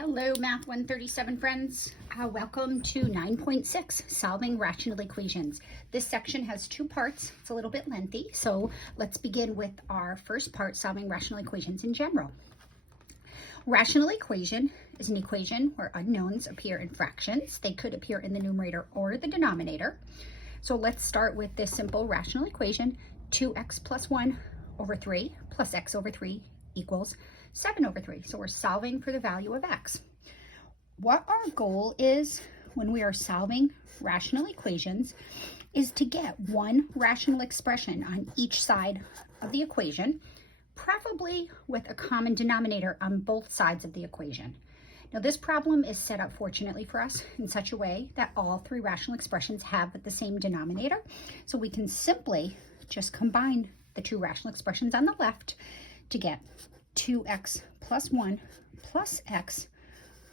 Hello, Math 137 friends. Welcome to 9.6, Solving Rational Equations. This section has two parts. It's a little bit lengthy, so let's begin with our first part, solving rational equations in general. Rational equation is an equation where unknowns appear in fractions. They could appear in the numerator or the denominator. So let's start with this simple rational equation, 2x plus 1 over 3 plus x over 3 equals 7 over 3. So we're solving for the value of x. What our goal is when we are solving rational equations is to get one rational expression on each side of the equation, preferably with a common denominator on both sides of the equation. Now this problem is set up fortunately for us in such a way that all three rational expressions have the same denominator. So we can simply just combine the two rational expressions on the left to get 2x plus 1 plus x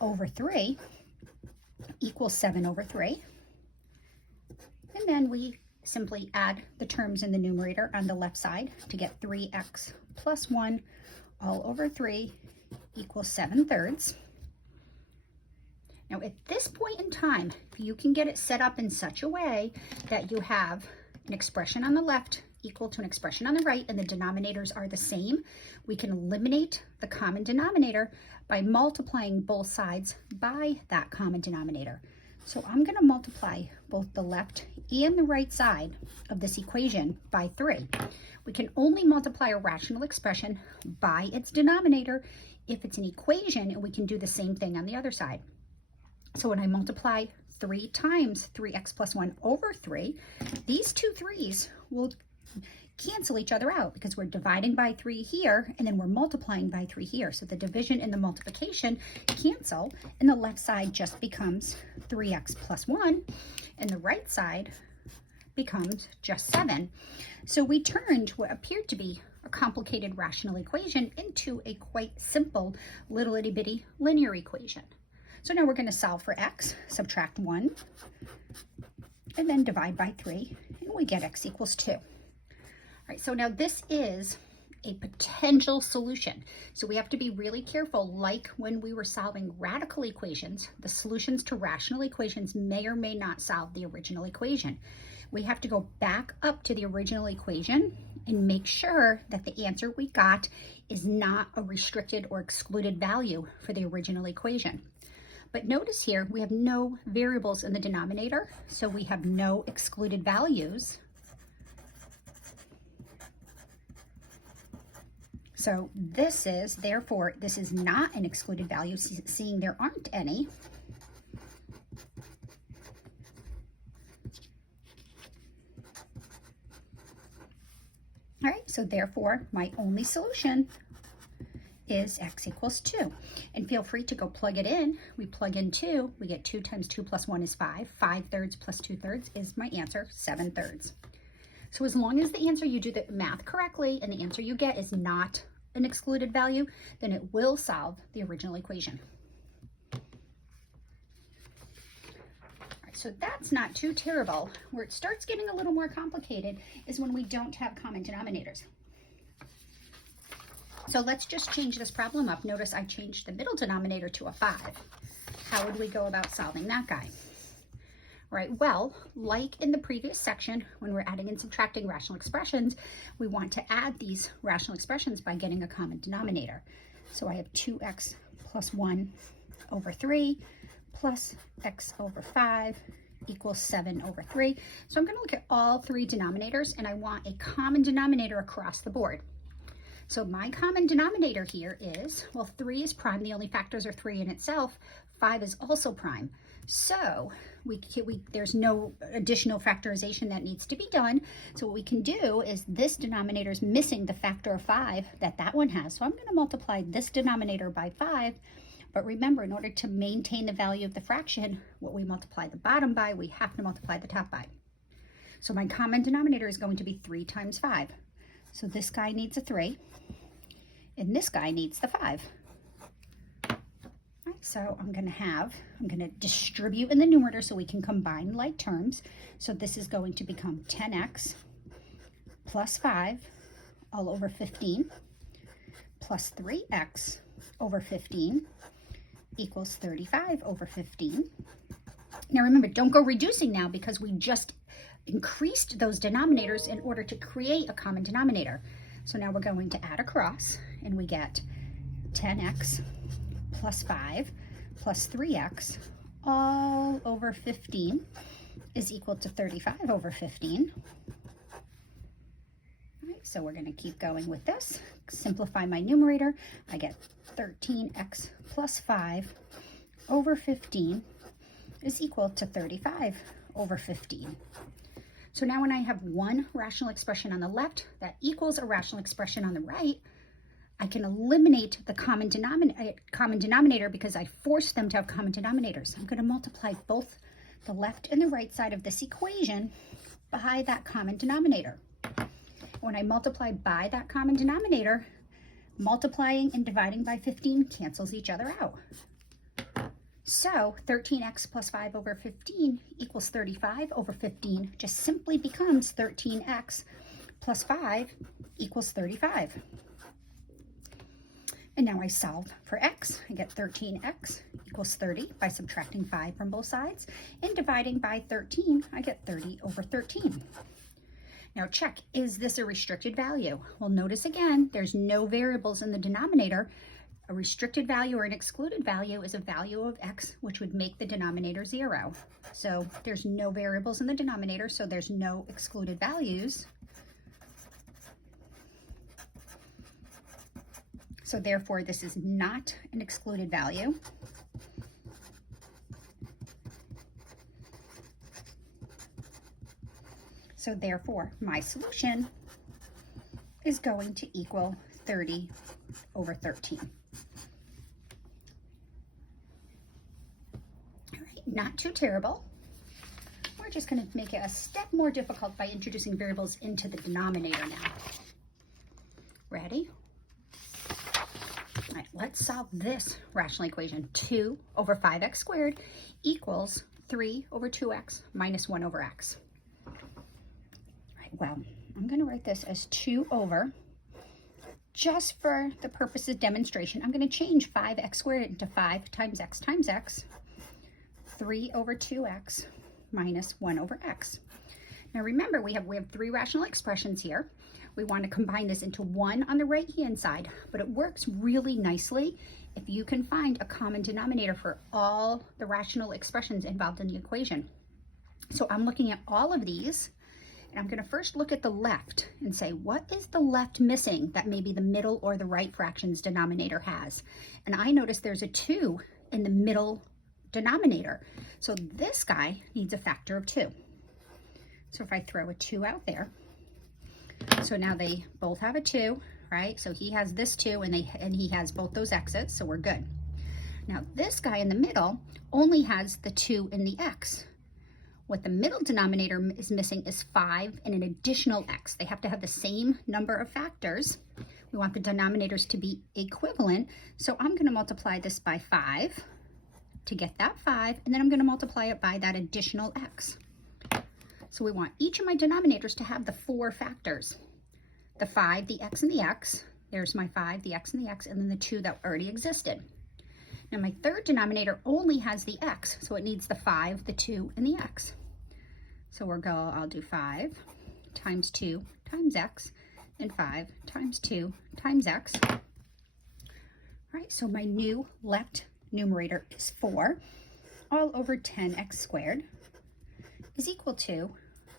over 3 equals 7 over 3. And then we simply add the terms in the numerator on the left side to get 3x plus 1 all over 3 equals 7/3. Now at this point in time, if you can get it set up in such a way that you have an expression on the left equal to an expression on the right and the denominators are the same, we can eliminate the common denominator by multiplying both sides by that common denominator. So I'm going to multiply both the left and the right side of this equation by 3. We can only multiply a rational expression by its denominator if it's an equation, and we can do the same thing on the other side. So when I multiply 3 times 3x plus 1 over 3, these two 3's will cancel each other out because we're dividing by 3 here and then we're multiplying by 3 here. So the division and the multiplication cancel and the left side just becomes 3x plus 1 and the right side becomes just 7. So we turned what appeared to be a complicated rational equation into a quite simple little itty bitty linear equation. So now we're going to solve for x, subtract 1, and then divide by 3, and we get x equals 2. All right, so now this is a potential solution. So we have to be really careful, like when we were solving radical equations, the solutions to rational equations may or may not solve the original equation. We have to go back up to the original equation and make sure that the answer we got is not a restricted or excluded value for the original equation. But notice here, we have no variables in the denominator, so we have no excluded values. So therefore, this is not an excluded value, seeing there aren't any. All right, so therefore, my only solution is x equals 2. And feel free to go plug it in. We plug in 2, we get 2 times 2 plus 1 is 5. 5/3 plus 2/3 is my answer, 7/3. So as long as the answer you do the math correctly and the answer you get is not an excluded value, then it will solve the original equation. All right, so that's not too terrible. Where it starts getting a little more complicated is when we don't have common denominators. So let's just change this problem up. Notice I changed the middle denominator to a 5. How would we go about solving that guy? All right, well, like in the previous section, when we're adding and subtracting rational expressions, we want to add these rational expressions by getting a common denominator. So I have 2x plus 1 over 3 plus x over 5 equals 7 over 3. So I'm going to look at all three denominators, and I want a common denominator across the board. So my common denominator here is, well, 3 is prime. The only factors are 3 in itself. 5 is also prime. So there's no additional factorization that needs to be done. So what we can do is this denominator is missing the factor of 5 that one has. So I'm going to multiply this denominator by 5. But remember, in order to maintain the value of the fraction, what we multiply the bottom by, we have to multiply the top by. So my common denominator is going to be 3 times 5. So this guy needs a 3, and this guy needs the 5. Right, so I'm going to distribute in the numerator so we can combine like terms. So this is going to become 10x plus 5 all over 15 plus 3x over 15 equals 35 over 15. Now remember, don't go reducing now because we just increased those denominators in order to create a common denominator. So now we're going to add across, and we get 10x plus 5 plus 3x all over 15 is equal to 35 over 15. All right, so we're going to keep going with this. Simplify my numerator. I get 13x plus 5 over 15 is equal to 35 over 15. So now when I have one rational expression on the left that equals a rational expression on the right, I can eliminate the common denominator because I forced them to have common denominators. I'm going to multiply both the left and the right side of this equation by that common denominator. When I multiply by that common denominator, multiplying and dividing by 15 cancels each other out. So 13x plus 5 over 15 equals 35 over 15 just simply becomes 13x plus 5 equals 35. And now I solve for x. I get 13x equals 30 by subtracting 5 from both sides. And dividing by 13, I get 30 over 13. Now check, is this a restricted value? Well, notice again, there's no variables in the denominator. A restricted value or an excluded value is a value of x, which would make the denominator 0. So there's no variables in the denominator, so there's no excluded values. So therefore, this is not an excluded value. So therefore, my solution is going to equal 30 over 13. All right, not too terrible. We're just going to make it a step more difficult by introducing variables into the denominator now. Ready? All right, let's solve this rational equation. 2 over 5x squared equals 3 over 2x minus 1 over x. All right, well, I'm going to write this as 2 over. Just for the purposes of demonstration, I'm going to change 5x squared into 5 times x, 3 over 2x minus 1 over x. Now remember, we have 3 rational expressions here. We want to combine this into one on the right-hand side, but it works really nicely if you can find a common denominator for all the rational expressions involved in the equation. So I'm looking at all of these, and I'm going to first look at the left and say, what is the left missing that maybe the middle or the right fractions denominator has? And I notice there's a 2 in the middle denominator. So this guy needs a factor of 2. So if I throw a 2 out there, so now they both have a 2, right? So he has this 2 and he has both those x's, so we're good. Now this guy in the middle only has the 2 in the x. What the middle denominator is missing is 5 and an additional x. They have to have the same number of factors. We want the denominators to be equivalent, so I'm going to multiply this by 5 to get that 5, and then I'm going to multiply it by that additional x. So we want each of my denominators to have the 4 factors. The 5, the x, and the x. There's my 5, the x, and the x, and then the 2 that already existed. Now my third denominator only has the x, so it needs the 5, the 2, and the x. So I'll do 5 times 2 times x, and 5 times 2 times x. All right, so my new left numerator is 4 all over 10x squared is equal to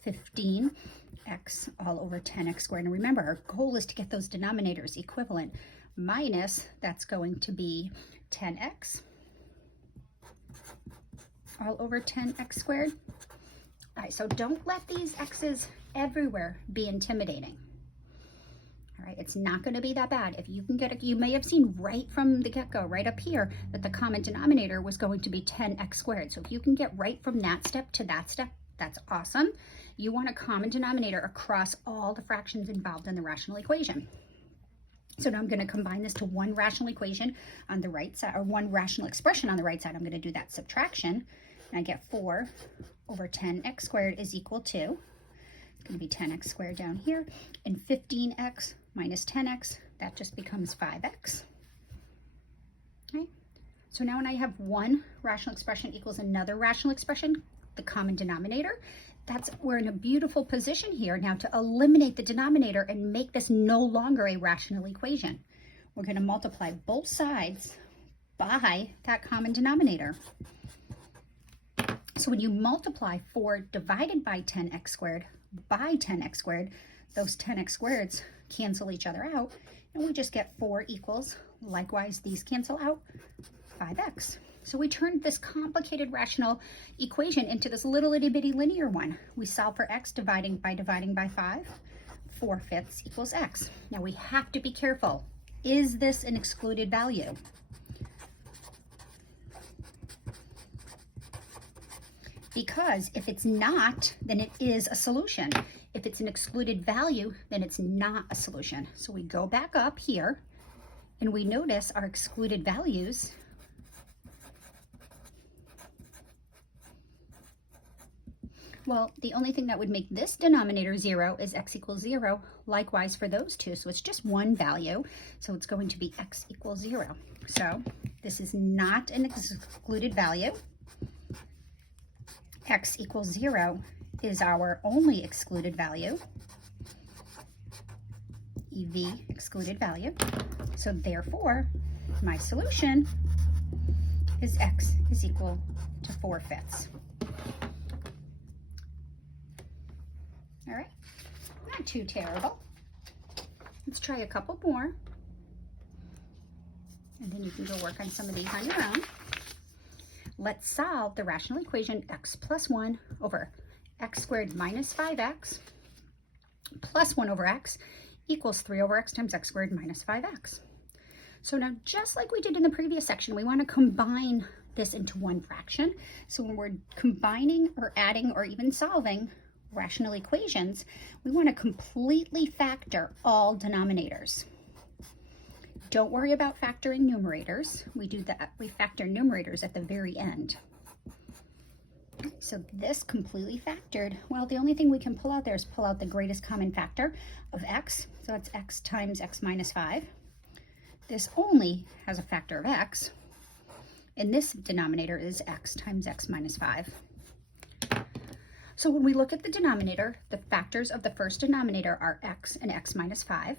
15x all over 10x squared. And remember, our goal is to get those denominators equivalent. Minus, that's going to be 10x all over 10x squared. All right, so don't let these x's everywhere be intimidating. All right, it's not going to be that bad. If you can get it, you may have seen right from the get-go, right up here, that the common denominator was going to be 10x squared. So if you can get right from that step to that step, that's awesome. You want a common denominator across all the fractions involved in the rational equation. So now I'm going to combine this to one rational equation on the right side, or one rational expression on the right side. I'm going to do that subtraction, and I get 4 over 10x squared is equal to, it's going to be 10x squared down here, and 15x minus 10x, that just becomes 5x. Okay. So now when I have one rational expression equals another rational expression, the common denominator, we're in a beautiful position here now to eliminate the denominator and make this no longer a rational equation. We're going to multiply both sides by that common denominator. So when you multiply 4 divided by 10x squared by 10x squared, those 10x squareds cancel each other out, and we just get 4 equals, likewise these cancel out, 5x. So we turned this complicated rational equation into this little itty bitty linear one. We solve for x dividing by 5, 4/5 equals x. Now we have to be careful. Is this an excluded value? Because if it's not, then it is a solution. If it's an excluded value, then it's not a solution. So we go back up here and we notice our excluded values. Well, the only thing that would make this denominator 0 is x equals 0. Likewise for those two. So it's just one value. So it's going to be x equals 0. So this is not an excluded value. X equals 0 is our only excluded value. EV, excluded value. So therefore, my solution is x is equal to 4/5. All right, not too terrible. Let's try a couple more. And then you can go work on some of these on your own. Let's solve the rational equation x plus 1 over x squared minus 5x plus 1 over x equals 3 over x times x squared minus 5x. So now, just like we did in the previous section, we want to combine this into one fraction. So when we're combining or adding or even solving rational equations, we want to completely factor all denominators. Don't worry about factoring numerators. We factor numerators at the very end. So this completely factored. Well, the only thing we can pull out there is pull out the greatest common factor of x. So that's x times x minus 5. This only has a factor of x. And this denominator is x times x minus 5. So when we look at the denominator, the factors of the first denominator are x and x minus 5.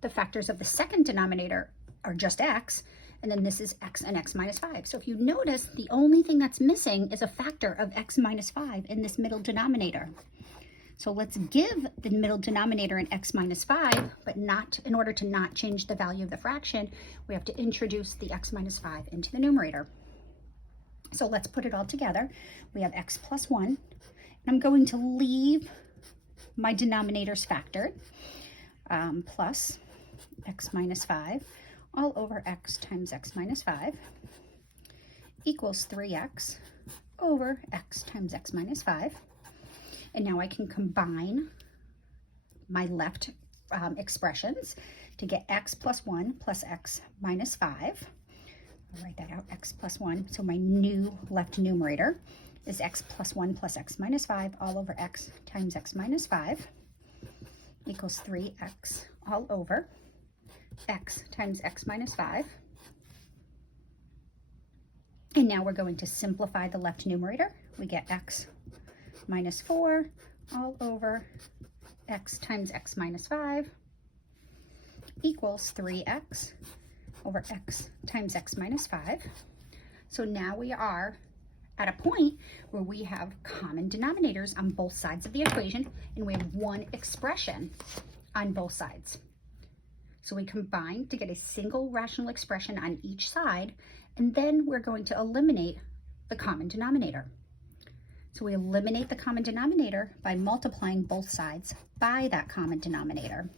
The factors of the second denominator are just x, and then this is x and x minus 5. So if you notice, the only thing that's missing is a factor of x minus 5 in this middle denominator. So let's give the middle denominator an x minus 5, but not in order to not change the value of the fraction, we have to introduce the x minus 5 into the numerator. So let's put it all together. We have x plus 1, and I'm going to leave my denominators factored, plus x minus 5 all over x times x minus 5 equals 3x over x times x minus 5. And now I can combine my left expressions to get x plus 1 plus x minus 5. I'll write that out, x plus 1. So my new left numerator is x plus 1 plus x minus 5 all over x times x minus 5 equals 3x all over x times x minus 5. And now we're going to simplify the left numerator. We get x minus 4 all over x times x minus 5 equals 3x over x times x minus 5. So now we are at a point where we have common denominators on both sides of the equation, and we have one expression on both sides. So we combine to get a single rational expression on each side, and then we're going to eliminate the common denominator. So we eliminate the common denominator by multiplying both sides by that common denominator.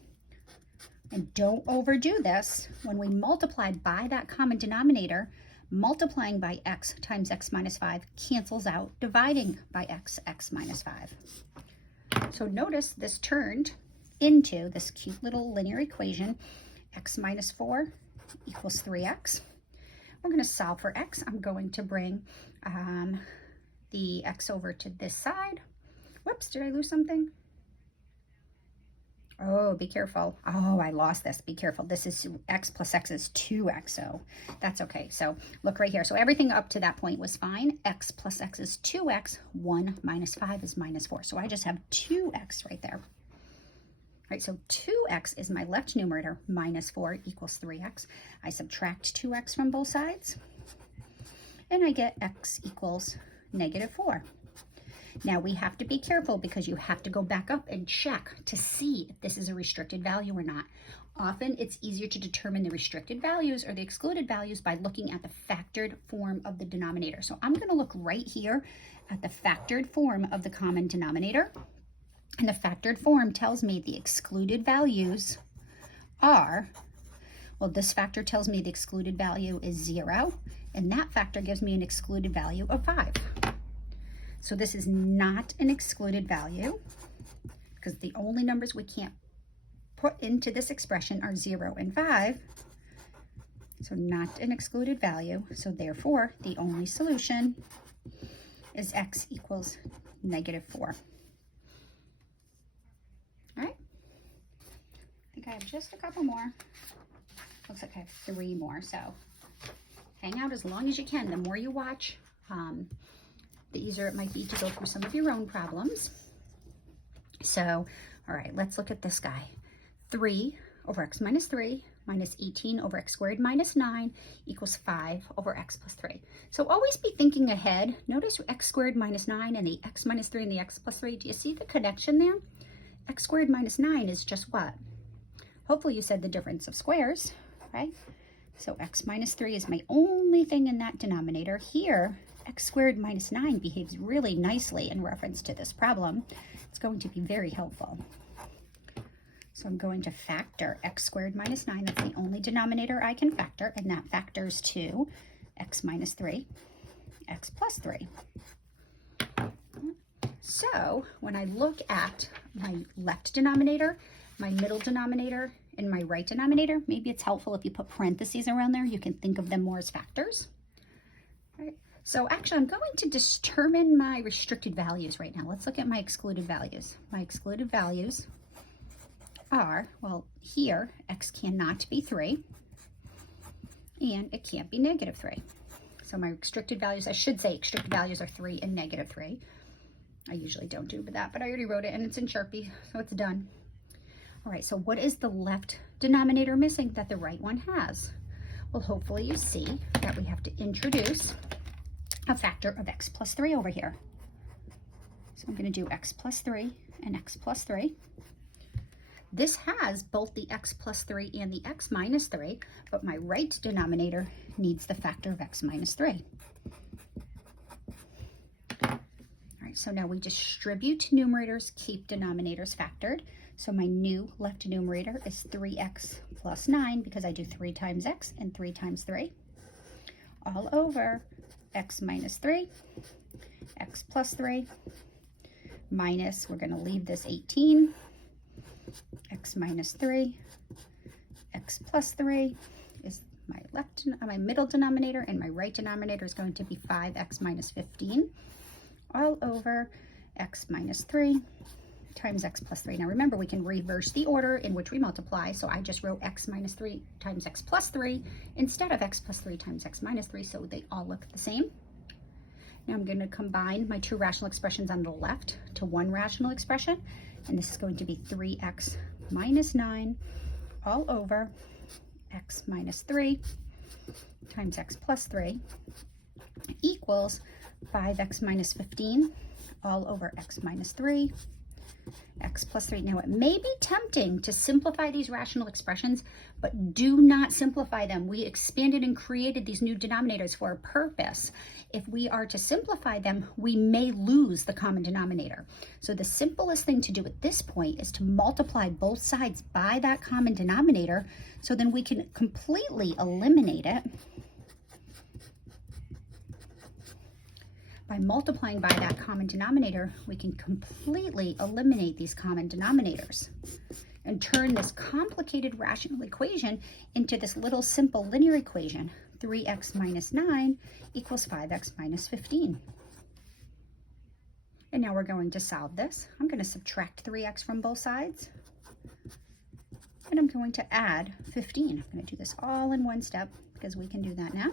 And don't overdo this. When we multiply by that common denominator, multiplying by x times x minus 5 cancels out dividing by x minus 5. So notice this turned into this cute little linear equation, x minus 4 equals 3x. We're going to solve for x. I'm going to bring the x over to this side. Whoops, did I lose something? Oh, be careful. Oh, I lost this. Be careful. This is x plus x is 2x, so that's okay. So look right here. So everything up to that point was fine. X plus x is 2x. 1 minus 5 is minus 4. So I just have 2x right there. All right, so 2x is my left numerator. Minus 4 equals 3x. I subtract 2x from both sides, and I get x equals negative 4. Now we have to be careful because you have to go back up and check to see if this is a restricted value or not. Often it's easier to determine the restricted values or the excluded values by looking at the factored form of the denominator. So I'm going to look right here at the factored form of the common denominator. And the factored form tells me the excluded values are, well, this factor tells me the excluded value is 0, and that factor gives me an excluded value of 5. So this is not an excluded value because the only numbers we can't put into this expression are 0 and 5. So not an excluded value. So therefore, the only solution is x equals negative 4. All right. I think I have just a couple more. Looks like I have 3 more. So hang out as long as you can. The more you watch, the easier it might be to go through some of your own problems. So, all right, let's look at this guy. 3 over x minus 3 minus 18 over x squared minus 9 equals 5 over x plus 3. So always be thinking ahead. Notice x squared minus 9 and the x minus 3 and the x plus 3. Do you see the connection there? X squared minus 9 is just what? Hopefully you said the difference of squares, right? So x minus 3 is my only thing in that denominator. Here, x squared minus 9 behaves really nicely in reference to this problem. It's going to be very helpful. So I'm going to factor x squared minus 9. That's the only denominator I can factor, and that factors to x minus 3, x plus 3. So when I look at my left denominator, my middle denominator, and my right denominator, maybe it's helpful if you put parentheses around there. You can think of them more as factors. All right. So actually, I'm going to determine my restricted values right now. Let's look at my excluded values. My excluded values are, well, here, x cannot be 3, and it can't be negative 3. So my restricted values, I should say restricted values are 3 and negative 3. I usually don't do that, but I already wrote it, and it's in Sharpie, so it's done. All right, so what is the left denominator missing that the right one has? Well, hopefully you see that we have to introduce a factor of x plus 3 over here. So I'm going to do x plus 3 and x plus 3. This has both the x plus 3 and the x minus 3, but my right denominator needs the factor of x minus 3. All right, so now we distribute numerators, keep denominators factored. So my new left numerator is 3x plus 9 because I do 3 times x and 3 times 3, all over x minus 3, x plus 3, minus, we're going to leave this 18, x minus 3, x plus 3 is my middle denominator, and my right denominator is going to be 5x minus 15, all over x minus 3 times x plus 3. Now remember, we can reverse the order in which we multiply, so I just wrote x minus 3 times x plus 3 instead of x plus 3 times x minus 3, so they all look the same. Now I'm going to combine my 2 rational expressions on the left to one rational expression, and this is going to be 3x minus 9 all over x minus 3 times x plus 3 equals 5x minus 15 all over x minus 3, x plus 3. Now it may be tempting to simplify these rational expressions, but do not simplify them. We expanded and created these new denominators for a purpose. If we are to simplify them, we may lose the common denominator. So the simplest thing to do at this point is to multiply both sides by that common denominator, so then we can completely eliminate it. By multiplying by that common denominator, we can completely eliminate these common denominators and turn this complicated rational equation into this little simple linear equation. 3x minus 9 equals 5x minus 15. And now we're going to solve this. I'm going to subtract 3x from both sides. and I'm going to add 15. I'm going to do this all in one step because we can do that now.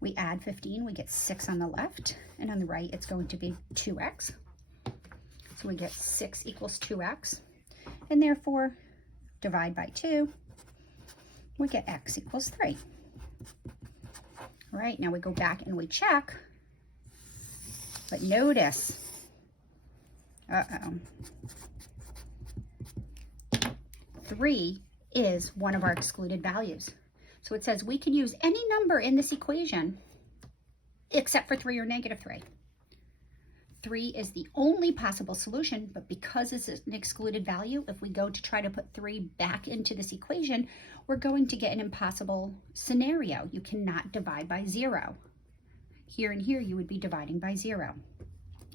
We add 15, we get 6 on the left, and on the right it's going to be 2x. So we get 6 equals 2x, and therefore divide by 2, we get x equals 3. All right, now we go back and we check, but notice, 3 is one of our excluded values. So it says we can use any number in this equation except for 3 or negative 3. 3 is the only possible solution, but because it's an excluded value, if we go to try to put 3 back into this equation, we're going to get an impossible scenario. You cannot divide by 0. Here and here, you would be dividing by 0.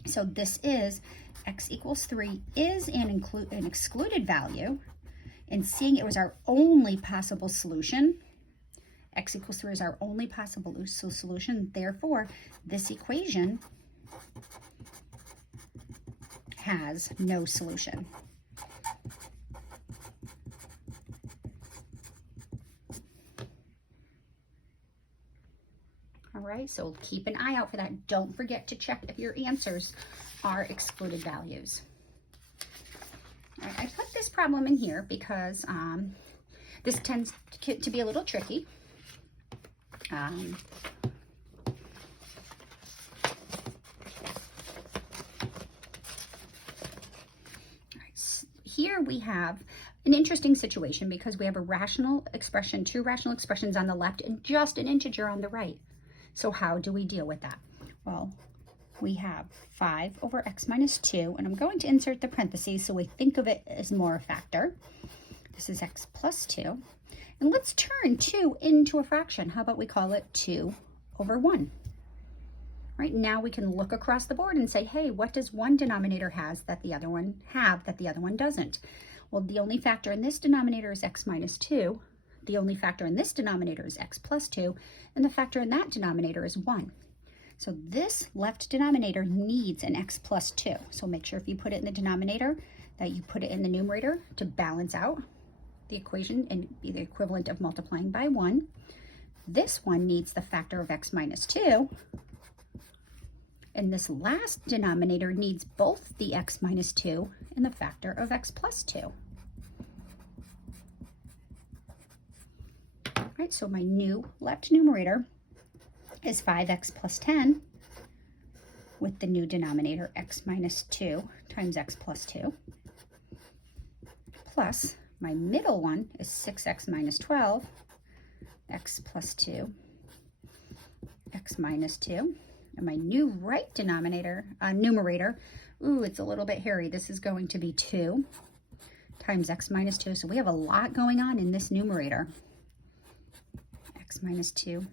So this is x equals 3 is an excluded value, and seeing it was our only possible solution, x equals 3 is our only possible solution. Therefore, this equation has no solution. All right, so keep an eye out for that. Don't forget to check if your answers are excluded values. All right, I put this problem in here because this tends to be a little tricky. Here we have an interesting situation because we have a rational expression, 2 rational expressions on the left and just an integer on the right. So how do we deal with that? Well, we have 5 over x minus 2, and I'm going to insert the parentheses so we think of it as more a factor. This is x plus 2. And let's turn 2 into a fraction. How about we call it 2 over 1? Right, now we can look across the board and say, hey, what does one denominator has that the other one doesn't? Well, the only factor in this denominator is x minus 2. The only factor in this denominator is x plus 2. And the factor in that denominator is 1. So this left denominator needs an x plus 2. So make sure if you put it in the denominator that you put it in the numerator to balance out the equation and be the equivalent of multiplying by 1. This one needs the factor of x minus 2. And this last denominator needs both the x minus 2 and the factor of x plus 2. All right, so my new left numerator is 5x plus 10 with the new denominator x minus 2 times x plus 2, plus my middle one is 6x minus 12, x plus 2, x minus 2. And my new right numerator, ooh, it's a little bit hairy. This is going to be 2 times x minus 2. So we have a lot going on in this numerator. X minus 2,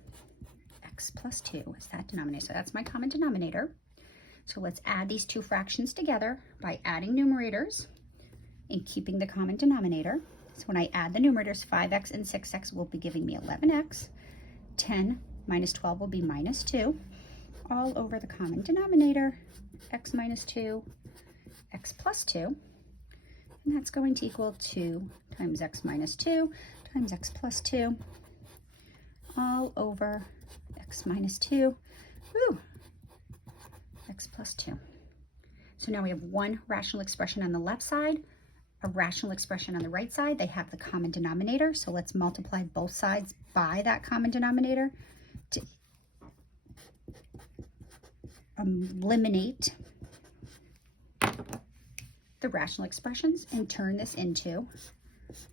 x plus 2 is that denominator. So that's my common denominator. So let's add these two fractions together by adding numerators and keeping the common denominator. So when I add the numerators, 5x and 6x will be giving me 11x. 10 minus 12 will be minus 2. All over the common denominator, x minus 2, x plus 2. And that's going to equal 2 times x minus 2 times x plus 2. All over x minus 2, woo, x plus 2. So now we have one rational expression on the left side, a rational expression on the right side. They have the common denominator, so let's multiply both sides by that common denominator to eliminate the rational expressions and turn this into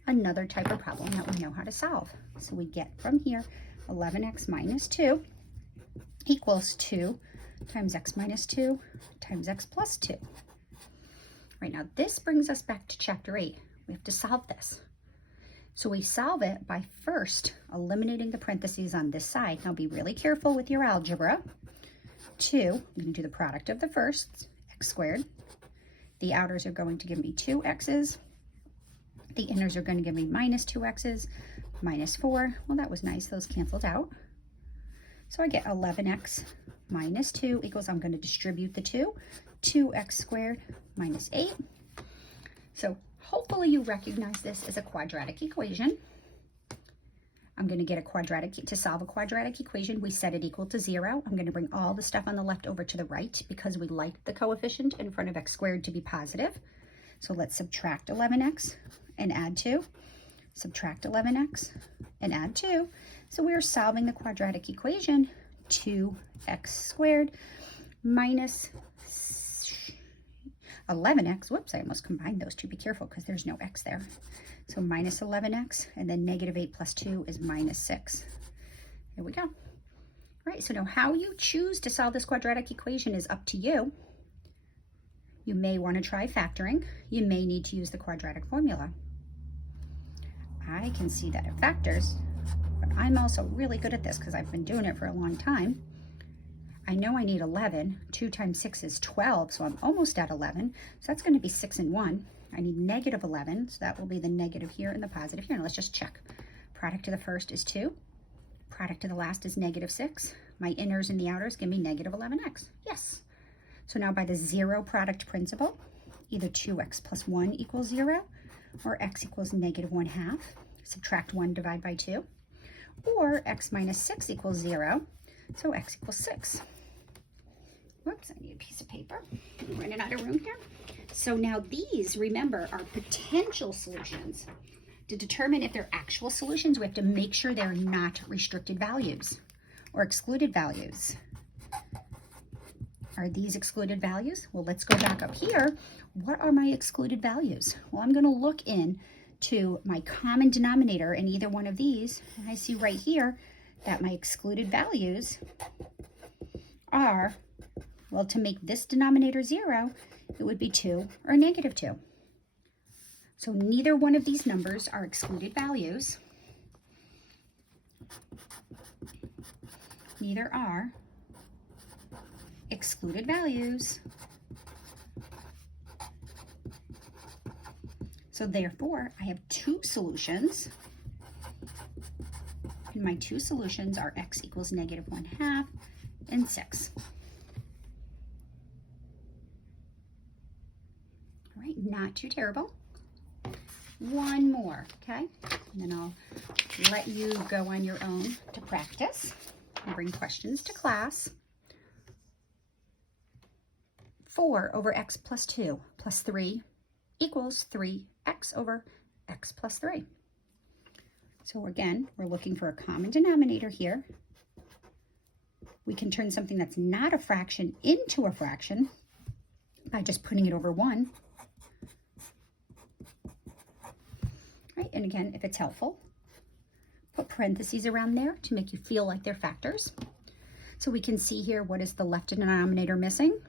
another type of problem that we know how to solve. So we get from here 11x minus 2 equals 2 times x minus 2 times x plus 2. Right, now this brings us back to chapter 8. We have to solve this. So we solve it by first eliminating the parentheses on this side. Now be really careful with your algebra. 2, I'm going to do the product of the firsts, x squared. The outers are going to give me 2x's. The inners are going to give me minus 2x's, minus 4. Well, that was nice. Those canceled out. So I get 11x minus 2 equals, I'm going to distribute the 2, 2x squared minus 8. So Hopefully you recognize this as a quadratic equation. I'm going to get a quadratic, to solve a quadratic equation, we set it equal to 0. I'm going to bring all the stuff on the left over to the right because we like the coefficient in front of x squared to be positive. So let's subtract 11x and add 2. Subtract 11x and add 2. So we're solving the quadratic equation, 2x squared minus 11x. Whoops, I almost combined those two. Be careful because there's no x there. So minus 11x, and then negative 8 plus 2 is minus 6. Here we go. All right, so now how you choose to solve this quadratic equation is up to you. You may want to try factoring. You may need to use the quadratic formula. I can see that it factors, but I'm also really good at this because I've been doing it for a long time. I know I need 11. 2 times 6 is 12, so I'm almost at 11. So that's going to be 6 and 1. I need negative 11, so that will be the negative here and the positive here. Now let's just check. Product of the first is 2. Product of the last is negative 6. My inners and the outers give me negative 11x. Yes. So now by the zero product principle, either 2x plus 1 equals 0, or x equals negative 1/2. Subtract 1, divide by 2. Or x minus 6 equals 0, so x equals 6. Whoops, I need a piece of paper. I'm running out of room here. So now these, remember, are potential solutions. To determine if they're actual solutions, we have to make sure they're not restricted values or excluded values. Are these excluded values? Well, let's go back up here. What are my excluded values? Well, I'm going to look into my common denominator in either one of these. And I see right here that my excluded values are, well, to make this denominator 0, it would be 2 or negative 2. So neither one of these numbers are excluded values. Neither are excluded values. So therefore, I have two solutions. And my two solutions are x equals negative 1/2 and 6. All right, not too terrible. One more, okay? And then I'll let you go on your own to practice and bring questions to class. 4 over x plus 2 plus 3 equals 3x over x plus 3. So again, we're looking for a common denominator here. We can turn something that's not a fraction into a fraction by just putting it over 1. Right, and again, if it's helpful, put parentheses around there to make you feel like they're factors. So we can see here, what is the left denominator missing?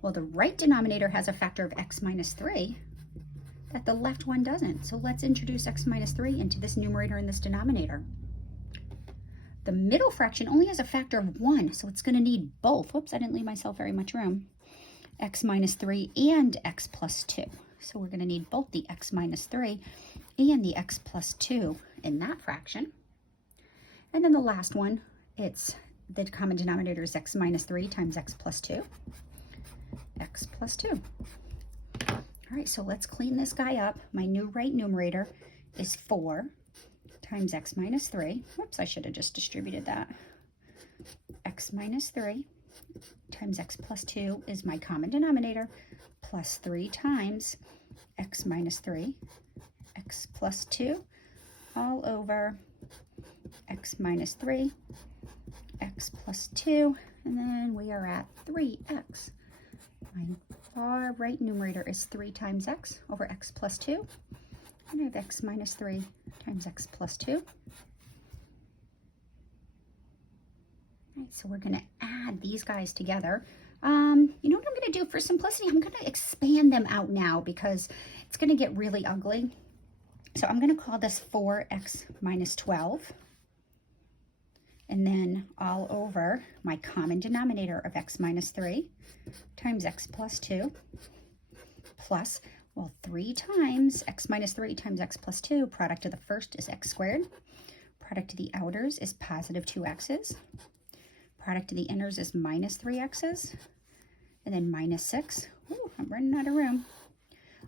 Well, the right denominator has a factor of x minus 3 that the left one doesn't. So let's introduce x minus 3 into this numerator and this denominator. The middle fraction only has a factor of 1, so it's going to need both. Whoops, I didn't leave myself very much room. X minus 3 and x plus 2. So we're going to need both the x minus 3 and the x plus 2 in that fraction. And then the last one, it's the common denominator is x minus 3 times x plus 2. X plus 2. All right, so let's clean this guy up. My new right numerator is 4 times x minus 3. Whoops, I should have just distributed that. X minus 3 times x plus 2 is my common denominator, plus 3 times x minus 3, x plus 2, all over x minus 3, x plus 2, and then we are at 3x. My far right numerator is 3 times x over x plus 2. And I have x minus 3 times x plus 2. All right, so we're going to add these guys together. You know what I'm going to do for simplicity? I'm going to expand them out now because it's going to get really ugly. So I'm going to call this 4x minus 12. And then all over my common denominator of x minus 3 times x plus 2 plus, well, 3 times x minus 3 times x plus 2. Product of the first is x squared. Product of the outers is positive 2x's. Product of the inners is minus 3x's. And then minus 6. Ooh, I'm running out of room.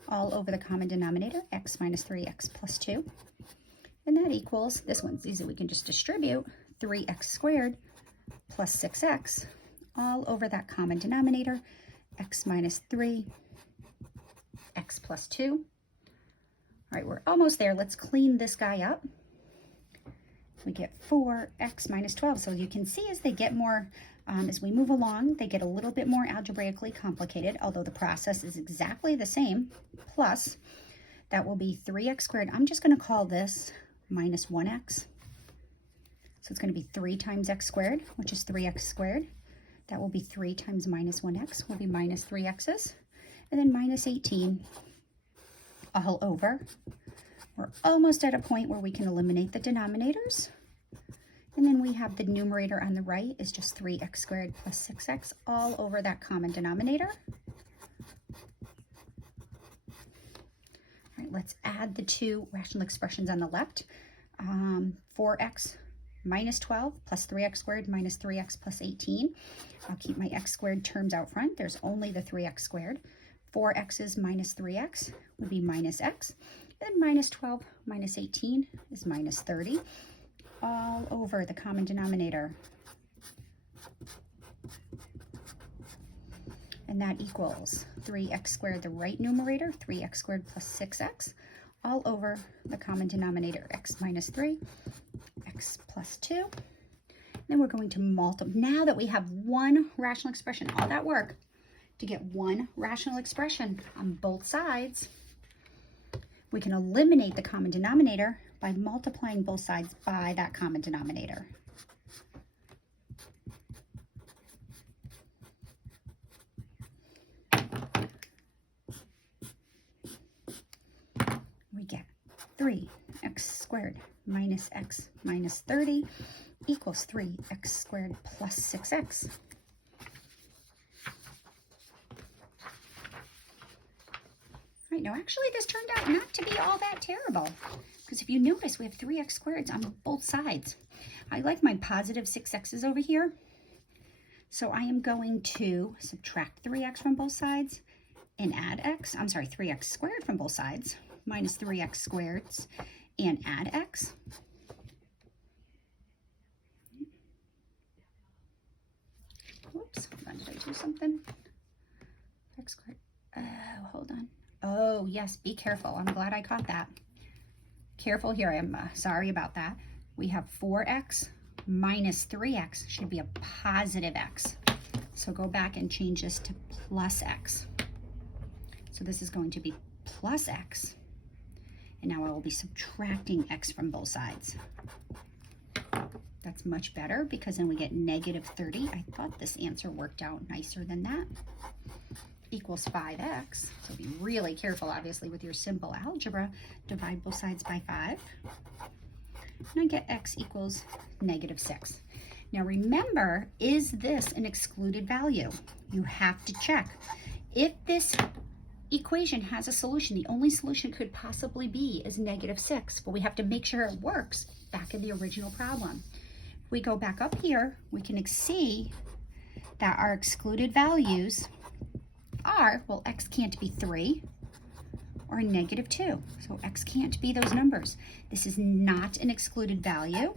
all over the common denominator, x minus 3x plus 2. And that equals, this one's easy, we can just distribute 3x squared plus 6x all over that common denominator, x minus 3, x plus 2. All right, we're almost there. Let's clean this guy up. We get 4x minus 12. So you can see as they get more, as we move along, they get a little bit more algebraically complicated, although the process is exactly the same. Plus, that will be 3x squared. I'm just going to call this minus 1x. So it's going to be 3 times x squared, which is 3x squared. That will be 3 times minus 1x, will be minus 3x's. And then minus 18 all over. We're almost at a point where we can eliminate the denominators. And then we have the numerator on the right is just 3x squared plus 6x all over that common denominator. All right, let's add the two rational expressions on the left. 4x minus 12 plus 3x squared minus 3x plus 18. I'll keep my x squared terms out front. There's only the 3x squared. 4x's minus 3x would be minus x. And minus 12 minus 18 is minus 30 all over the common denominator. And that equals 3x squared, the right numerator, 3x squared plus 6x, all over the common denominator, x minus 3, x plus 2. Then we're going to multiply. Now that we have one rational expression, all that work to get one rational expression on both sides, we can eliminate the common denominator by multiplying both sides by that common denominator. We get 3x squared minus x minus 30 equals 3x squared plus 6x. Right, now actually this turned out not to be all that terrible, because if you notice we have 3x squareds on both sides. I like my positive 6x's over here, so I am going to subtract 3x from both sides and add x. I'm sorry, 3x squared from both sides minus 3x squareds and add x. Whoops, hold on, did I do something? X squared, oh, hold on. Oh, yes, be careful. I'm glad I caught that. Careful here. I'm sorry about that. We have 4x minus 3x should be a positive x. So go back and change this to plus x. So this is going to be plus x. And now I will be subtracting x from both sides. That's much better because then we get negative 30. I thought this answer worked out nicer than that. Equals 5x. So be really careful, obviously, with your simple algebra. Divide both sides by 5. And I get x equals negative 6. Now remember, is this an excluded value? You have to check. If this equation has a solution, the only solution could possibly be is negative 6, but we have to make sure it works back in the original problem. If we go back up here, we can see that our excluded values are, well, x can't be 3 or negative 2. So x can't be those numbers. This is not an excluded value.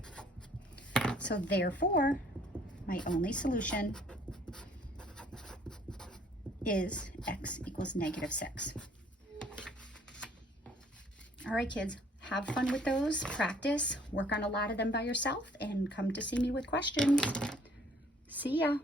So therefore, my only solution is x equals negative 6. All right, kids, have fun with those. Practice, work on a lot of them by yourself, and come to see me with questions. See ya.